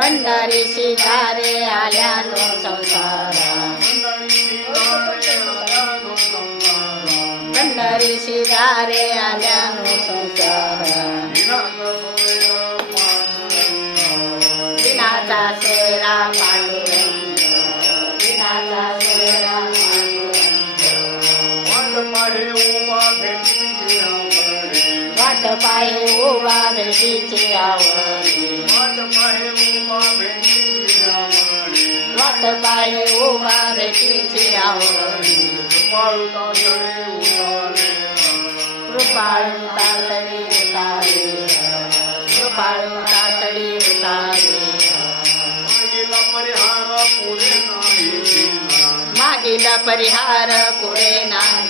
मंडळी शिधारे आल्या नो संसार. संसारा शिधारे आल्या नो संसार. दिनाचा सेरा पांडुरंग. दिनाचा सेरा પાય ઊભા ભેટી આવણી વટ પાય ઊભા ભેટી આવણી કૃપાળુ તાતડી તારે કૃપાળુ તાતડી તારે માગીલા પરિહાર પૂરે નાહી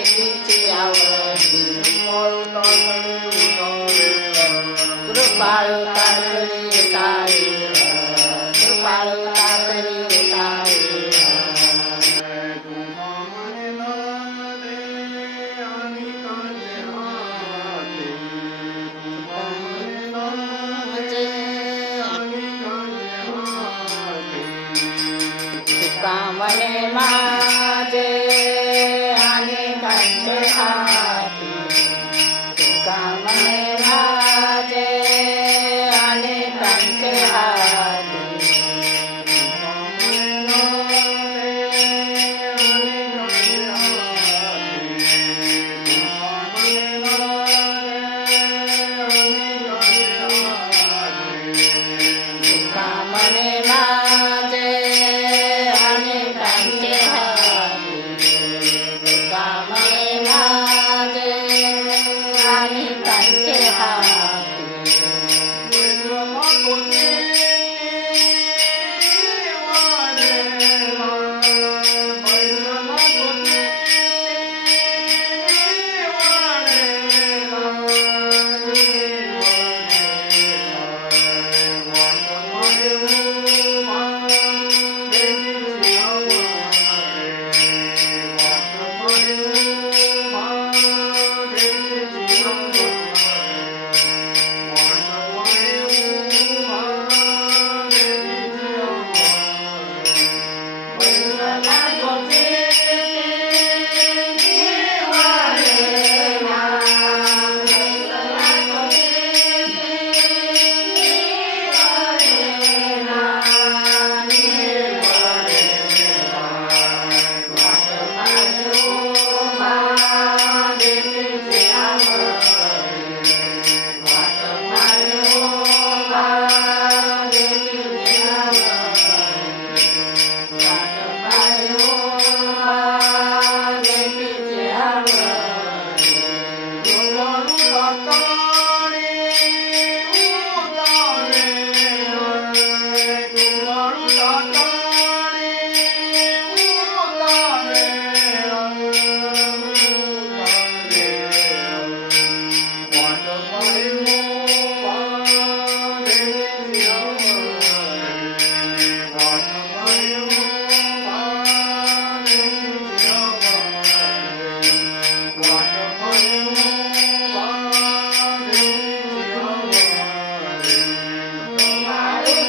কামনে মাঝে আনি কাছে হাতি। কামনে মাঝে আনি কাছে হাতি। কামনে মা